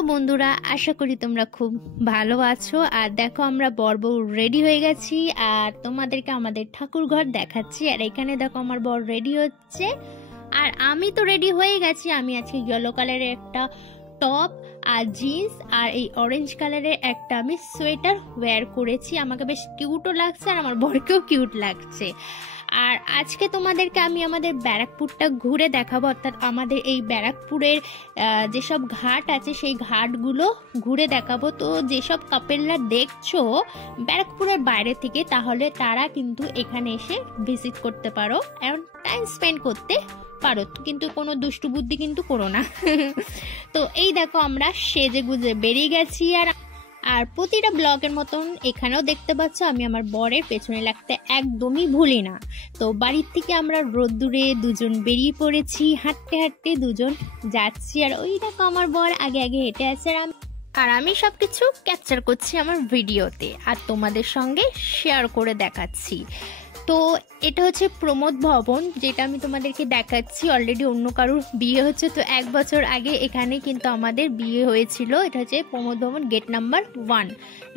Hello বন্ধুরা, আশা করি তোমরা খুব ভালো আছো। আর দেখো আমরা বর বউ রেডি হয়ে গেছি আর তোমাদেরকে আমাদের ঠাকুর ঘর দেখাচ্ছি। আর এখানে দেখো আমার বর রেডি হচ্ছে আর আমি তো রেডি হয়ে গেছি। আমি আজকে ইয়েলো কালারের একটা টপ আর জিন্স আর এই অরেঞ্জ কালারের একটা আমি সোয়েটার ওয়্যার করেছি। আমাকে বেশ কিউটও লাগছে আর আমার বরকেও কিউট লাগছে। আর আজকে তোমাদেরকে আমি আমাদের ব্যারাকপুরটা ঘুরে দেখাবো, অর্থাৎ আমাদের এই ব্যারাকপুরের যেসব ঘাট আছে সেই ঘাটগুলো ঘুরে দেখাবো। তো যেসব কাপেলরা দেখছো ব্যারাকপুরের বাইরে থেকে, তাহলে তারা কিন্তু এখানে এসে ভিজিট করতে পারো এবং টাইম স্পেন্ড করতে পারো, কিন্তু কোনো দুষ্টু বুদ্ধি কিন্তু করো না। তো এই দেখো আমরা সেজে গুজে বেরিয়ে গেছি। আর প্রতিটা ব্লগের মতন এখানেও দেখতে পাচ্ছ আমি আমার বরের পেছনে লাগতে একদমই ভুলি না। তো বাড়ির থেকে আমরা রোদ্দুরে দুজন বেরিয়ে পড়েছি, হাঁটতে হাঁটতে দুজন যাচ্ছি। আর ওই দেখো আমার বর আগে আগে হেঁটে আছে আর আমি সবকিছু ক্যাপচার করছি আমার ভিডিওতে আর তোমাদের সঙ্গে শেয়ার করে দেখাচ্ছি। তো এটা হচ্ছে প্রমোদ ভবন, যেটা আমি তোমাদেরকে দেখাচ্ছি। অলরেডি অন্য কারোর বিয়ে হচ্ছে, তো 1 বছর আগে এখানে কিন্তু আমাদের বিয়ে হয়েছিল। এটা হচ্ছে প্রমোদ ভবন গেট নাম্বার 1।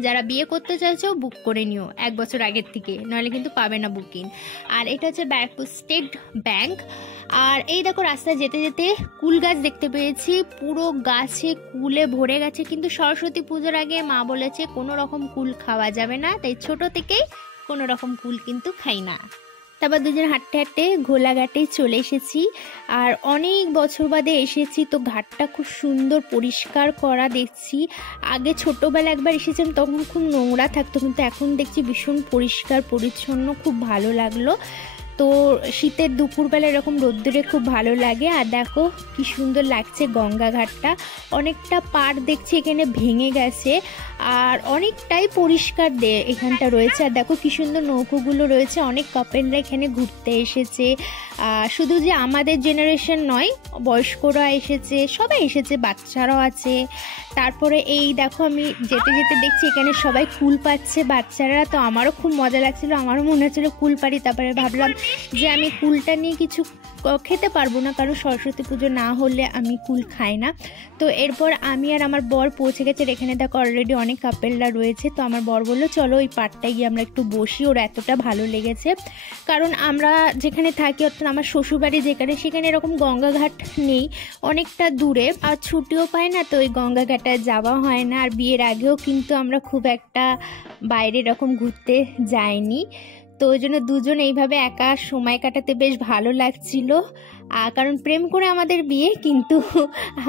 যারা বিয়ে করতে চাইছো বুক করে নিও 1 বছর আগের থেকে, নাহলে কিন্তু পাবে না বুকিং। আর এটা হচ্ছে ব্যারাকপুর স্টেট ব্যাংক। আর এই দেখো রাস্তায় যেতে যেতে কুল গাছ দেখতে পেয়েছি, পুরো গাছে কুলে ভরে গেছে। কিন্তু সরস্বতী পুজোর আগে মা বলেছে কোনো রকম কুল খাওয়া যাবে না, তাই ছোট থেকেই কোনো রকম কুল কিন্তু খাই না। তারপর দুজন হাঁটতে হাঁটতে ঘোলাঘাটে চলে এসেছি। আর অনেক বছর বাদে এসেছি, তো ঘাটটা খুব সুন্দর পরিষ্কার করা দেখছি। আগে ছোটোবেলা একবার এসেছিলাম, তখন খুব নোংরা থাকতো, কিন্তু এখন দেখছি ভীষণ পরিষ্কার পরিচ্ছন্ন, খুব ভালো লাগলো। তো শীতের দুপুরবেলা এরকম রোদ্দুরে খুব ভালো লাগে। আর দেখো কি সুন্দর লাগছে গঙ্গা ঘাটটা, অনেকটা পাড় দেখছি এখানে ভেঙে গেছে আর অনেকটাই পরিষ্কার এখানটা রয়েছে। আর দেখো কি সুন্দর নৌকোগুলো রয়েছে, অনেক কাপেলরা এখানে ঘুরতে এসেছে। শুধু যে আমাদের জেনারেশন নয়, বয়স্করা এসেছে, সবাই এসেছে, বাচ্চারাও আছে। তারপরে এই দেখো আমি যেতে যেতে দেখছি এখানে সবাই কুল পাচ্ছে বাচ্চারা, তো আমারও খুব মজা লাগছিল, আমারও মনে হচ্ছিলো কুল পারি। তারপরে ভাবলাম যে আমি কুলটা নিয়ে কিছু খেতে পারবো না, কারণ সরস্বতী পুজো না হলে আমি কুল খাই না। তো এরপর আমি আর আমার বর পৌঁছে গেছে। এখানে দেখো অলরেডি অনেক কাপেলরা রয়েছে। তো আমার বর বললো চলো ওই পাড়টায় গিয়ে আমরা একটু বসি। ওর এতটা ভালো লেগেছে, কারণ আমরা যেখানে থাকি, অর্থাৎ আমার শ্বশুরবাড়ি যেখানে, সেখানে এরকম গঙ্গাঘাট নেই, অনেকটা দূরে, আর ছুটিও পায় না, তো ওই গঙ্গাঘাটে যাওয়া হয় না। আর বিয়ের আগেও কিন্তু আমরা খুব একটা বাইরে এরকম ঘুরতে যাইনি, তো ওই জন্য দুজন এইভাবে একা সময় কাটাতে বেশ ভালো লাগছিল। কারণ প্রেম করে আমাদের বিয়ে, কিন্তু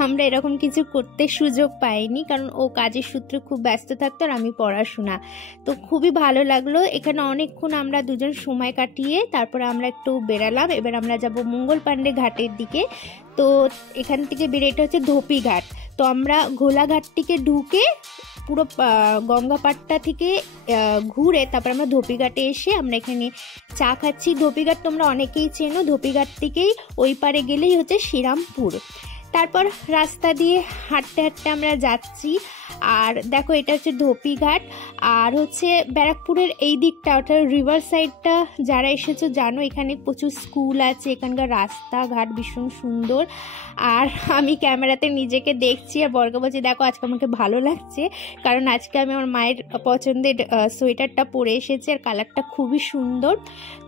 আমরা এরকম কিছু করতে সুযোগ পাইনি, কারণ ও কাজের সূত্রে খুব ব্যস্ত থাকতো আর আমি পড়াশোনা। তো খুবই ভালো লাগলো এখানে অনেকক্ষণ আমরা দুজন সময় কাটিয়ে তারপরে আমরা একটু বেরালাম। এবার আমরা যাব মঙ্গল পাণ্ডে ঘাটের দিকে। তো এখান থেকে বেরিয়ে এটা হচ্ছে ধোপি ঘাট। তো আমরা ঘোলাঘাটটিকে ঢুকে পুরো গঙ্গা পাড়টা থেকে ঘুরে তারপর আমরা ধোপিঘাটে এসে আমরা এখানে চা খাচ্ছি। ধোপিঘাট তোমরা অনেকেই চেনো, ধোপিঘাট থেকেই ওই পারে গেলেই হচ্ছে শ্রীরামপুর। তারপর রাস্তা দিয়ে হাঁটতে হাঁটতে আমরা যাচ্ছি। আর দেখো এটা হচ্ছে ধোপিঘাট। আর হচ্ছে ব্যারাকপুরের এই দিকটা, অর্থাৎ রিভার সাইডটা যারা এসেছো জানো, এখানে প্রচুর স্কুল আছে, এখানকার রাস্তাঘাট ভীষণ সুন্দর। আর আমি ক্যামেরাতে নিজেকে দেখছি আর বরকে বলছি দেখো আজকে আমাকে ভালো লাগছে, কারণ আজকে আমি আমার মায়ের পছন্দের সোয়েটারটা পরে এসেছি আর কালারটা খুবই সুন্দর।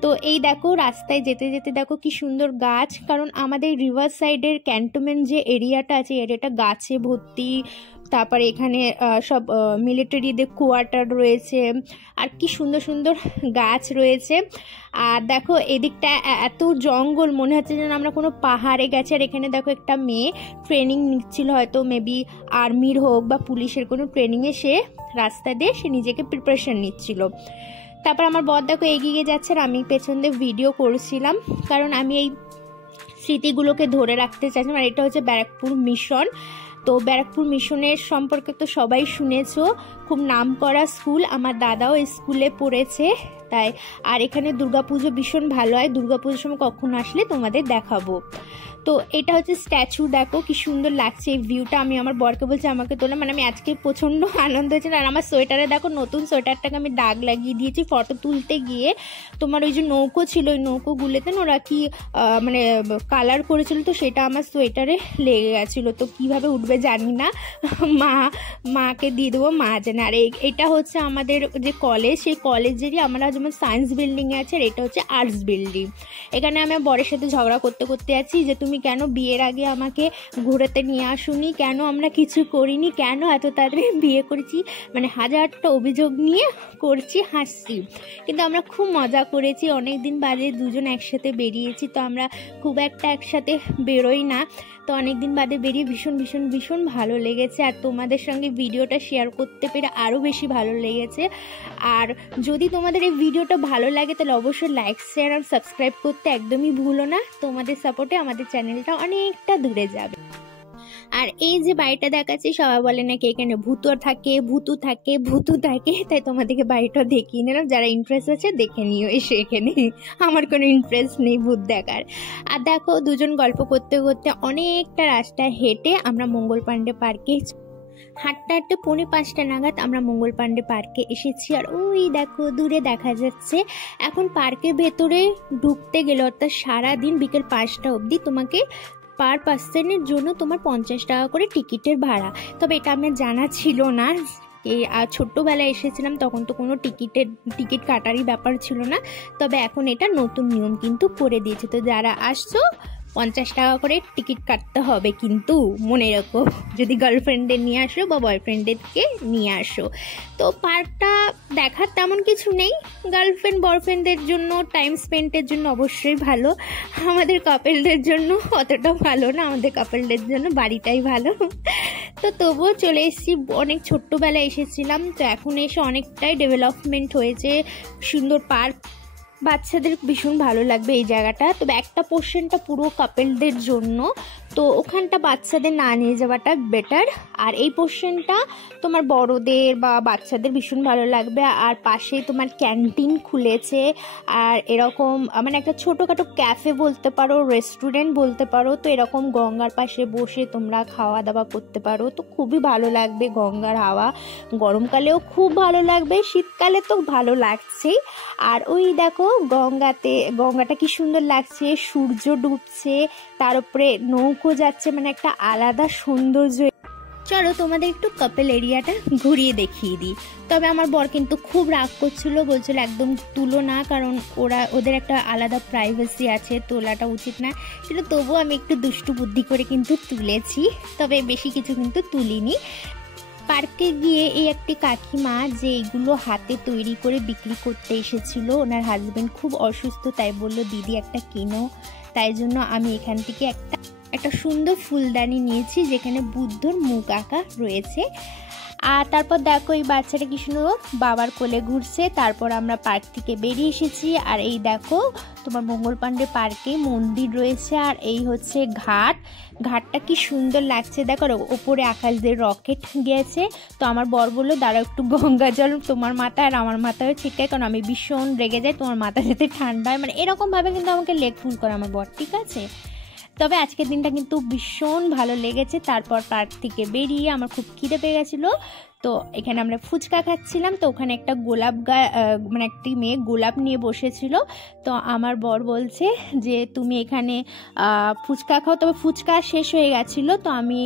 তো এই দেখো রাস্তায় যেতে যেতে দেখো কি সুন্দর গাছ, কারণ আমাদের রিভার সাইডের ক্যান্টনমেন্ট যে এরিয়াটা আছে, এরিয়াটা গাছে ভর্তি। তারপরে এখানে সব মিলিটারিদের কোয়ার্টার রয়েছে আর কি সুন্দর সুন্দর গাছ রয়েছে। আর দেখো এদিকটা এত জঙ্গল, মনে হচ্ছে যেন আমরা কোনো পাহাড়ে গেছি। আর এখানে দেখো একটা মেয়ে ট্রেনিং নিচ্ছিল, হয়তো মেবি আর্মির হোক বা পুলিশের কোনো ট্রেনিংয়ে সে রাস্তা দিয়ে সে নিজেকে প্রিপারেশন নিচ্ছিল। তারপর আমার বর দেখো এগিয়ে যাচ্ছে আর আমি পেছন দিয়ে ভিডিও করছিলাম, কারণ আমি এই স্মৃতিগুলোকে ধরে রাখতে চাইছিলাম। আর এটা হচ্ছে ব্যারাকপুর মিশন। তো ব্যারাকপুর মিশনের সম্পর্কে তো সবাই শুনেছো, খুব নামকরা স্কুল, আমার দাদাও এই স্কুলে পড়েছে তাই। আর এখানে দুর্গাপুজো ভীষণ ভালো হয়, দুর্গাপুজোর সময় কখন আসলে তোমাদের দেখাবো। তো এটা হচ্ছে স্ট্যাচু, দেখো কি সুন্দর লাগছে এই ভিউটা। আমি আমার বরকে বলছি আমাকে তোলা, মানে আমি আজকে প্রচণ্ড আনন্দ হয়েছিল। আর আমার সোয়েটারে দেখো নতুন সোয়েটারটাকে আমি দাগ লাগিয়ে দিয়েছি ফটো তুলতে গিয়ে। তোমার ওই যে নৌকো ছিল, ওই নৌকোগুলোতে না ওরা কি মানে কালার করেছিল, তো সেটা আমার সোয়েটারে লেগে গেছিলো। তো কিভাবে উঠবে জানি না, মাকে দিয়ে দেবো, মা জানে। আর এটা হচ্ছে আমাদের যে কলেজ, সেই কলেজেরই আমরা যেমন সায়েন্স বিল্ডিংয়ে আছে, আর এটা হচ্ছে আর্টস বিল্ডিং। এখানে আমি বরের সাথে ঝগড়া করতে করতে আছি যে তুমি কেন বিয়ের আগে আমাকে ঘুরাতে নিয়ে আসুনি, কেন আমরা কিছু করিনি, কেন এত তাড়াতাড়ি বিয়ে করেছি, মানে হাজারটা অভিযোগ নিয়ে করছি, হাসছি। কিন্তু আমরা খুব মজা করেছি, অনেক দিন বাদে দুজন একসাথে বেরিয়েছি, তো আমরা খুব একটা একসাথে বেরোই না, তো অনেক দিন বাদে বেরিয়ে ভীষণ ভীষণ ভীষণ ভালো লেগেছে। আর তোমাদের সঙ্গে ভিডিওটা শেয়ার করতে পেরে আরও বেশি ভালো লেগেছে। আর যদি তোমাদের এই ভিডিওটা ভালো লাগে তাহলে অবশ্যই লাইক, শেয়ার আর সাবস্ক্রাইব করতে একদমই ভুলো না। তোমাদের সাপোর্টে আমাদের চ্যানেলটা অনেকটা দূরে যাবে। আর এই যে বাড়িটা দেখাচ্ছি, সবাই বলে নাকি এখানে ভূতু থাকে, তাই তোমাদেরকে বাড়িটা দেখিয়ে নিলাম। যারা ইন্টারেস্ট আছে দেখে নিও এসে এখানে, আমার কোনো ইন্টারেস্ট নেই ভূত দেখার। আর দেখো দুজন গল্প করতে করতে অনেকটা রাস্তা হেঁটে আমরা মঙ্গল পাণ্ডে পার্কে হাঁটতে হাঁটতে 4:45 নাগাদ আমরা মঙ্গল পাণ্ডে পার্কে এসেছি। আর ওই দেখো দূরে দেখা যাচ্ছে। এখন পার্কের ভেতরে ঢুকতে গেলে, অর্থাৎ সারাদিন বিকেল 5টা অবধি তোমাকে পার পার্সনের জন্য তোমার 50 টাকা করে টিকিটের ভাড়া। তবে এটা আমার জানা ছিল না, ছোট্টবেলায় এসেছিলাম তখন তো কোনো টিকিট কাটারই ব্যাপার ছিল না। তবে এখন এটা নতুন নিয়ম কিন্তু করে দিয়েছে। তো যারা আসছো 50 টাকা করে টিকিট কাটতে হবে, কিন্তু মনে রাখো যদি গার্লফ্রেন্ডদের নিয়ে আসো বা বয়ফ্রেন্ডদেরকে নিয়ে আসো। তো পার্কটা দেখার তেমন কিছু নেই, গার্লফ্রেন্ড বয়ফ্রেন্ডদের জন্য টাইম স্পেন্ডের জন্য অবশ্যই ভালো, আমাদের কাপেলদের জন্য অতটা ভালো না, আমাদের কাপেলদের জন্য বাড়িটাই ভালো। তো তবুও চলে এসেছি, অনেক ছোট্টবেলায় এসেছিলাম, তো এখন এসে অনেকটাই ডেভেলপমেন্ট হয়েছে, সুন্দর পার্ক, বাচ্চাদের ভীষণ ভালো লাগবে এই জায়গাটা। তবে একটা পোর্শনটা পুরো কাপেলদের জন্য, তো ওখানটা বাচ্চাদের না নিয়ে যাওয়াটা বেটার। আর এই পোর্শনটা তোমার বড়দের বা বাচ্চাদের ভীষণ ভালো লাগবে। আর পাশেই তোমার ক্যান্টিন খুলেছে, আর এরকম মানে একটা ছোটোখাটো ক্যাফে বলতে পারো, রেস্টুরেন্ট বলতে পারো। তো এরকম গঙ্গার পাশে বসে তোমরা খাওয়া দাওয়া করতে পারো, তো খুবই ভালো লাগবে। গঙ্গার হাওয়া গরমকালেও খুব ভালো লাগবে, শীতকালে তো ভালো লাগছেই। আর ওই দেখো গঙ্গাটা কি সুন্দর লাগছে, সূর্য ডুবছে, তার উপরে নৌকো যাচ্ছে, মানে একটা আলাদা সৌন্দর্য। চলো তোমাদের একটু কাপল এরিয়াটা ঘুরিয়ে দেখিয়ে দিই। তবে আমার বর কিন্তু খুব রাগ করছিল, বলছিল একদম তুলো না, কারণ ওদের একটা আলাদা প্রাইভেসি আছে, তোলাটা উচিত না। সেটা তবুও আমি একটু দুষ্টু বুদ্ধি করে কিন্তু তুলেছি, তবে বেশি কিছু কিন্তু তুলিনি। পার্কে গিয়ে এই একটি কাকিমা যে এগুলো হাতে তৈরি করে বিক্রি করতে এসেছিল, ওনার হাজবেন্ড খুব অসুস্থ, তাই বললো দিদি একটা কিনো। তাই জন্য আমি এখান থেকে একটা সুন্দর ফুলদানি নিয়েছি, যেখানে বুদ্ধর মুখ আঁকা রয়েছে। আর তারপর দেখো এই বাচ্চাটা কি সুন্দর বাবার কোলে ঘুরছে। তারপর আমরা পার্ক থেকে বেরিয়ে এসেছি। আর এই দেখো তোমার মঙ্গল পাণ্ডে পার্কে মন্দির রয়েছে, আর এই হচ্ছে ঘাটটা কি সুন্দর লাগছে। দেখো ওপরে আকাশ দিয়ে রকেট গিয়েছে। তো আমার বর বললো দাঁড়াও একটু গঙ্গা জল তোমার মাথায় আর আমার মাথায় ছিটকায়, কারণ আমি ভীষণ রেগে যাই, তোমার মাথা যাতে ঠান্ডা হয়, মানে এরকমভাবে কিন্তু আমাকে লেগ ফুল করে আমার বর, ঠিক আছে। তবে আজকের দিনটা কিন্তু ভীষণ ভালো লেগেছে। তারপর পার্ক থেকে বেরিয়ে আমার খুব খিদে পেয়ে গেছিলো, তো এখানে আমরা ফুচকা খাচ্ছিলাম। তো ওখানে একটা মানে একটি মেয়ে গোলাপ নিয়ে বসেছিল। তো আমার বর বলছে যে তুমি এখানে ফুচকা খাও, তবে ফুচকা শেষ হয়ে গেছিলো। তো আমি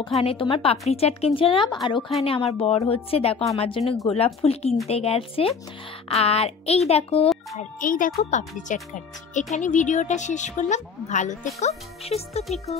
ওখানে তোমার পাপড়ি চাট কিনছিলাম, আর ওখানে আমার বর হচ্ছে দেখো আমার জন্য গোলাপ ফুল কিনতে গেছে। আর এই দেখো পাপড়ি চাট খাচ্ছি। এখানে ভিডিওটা শেষ করলাম, ভালো থেকো, সুস্থ থেকো।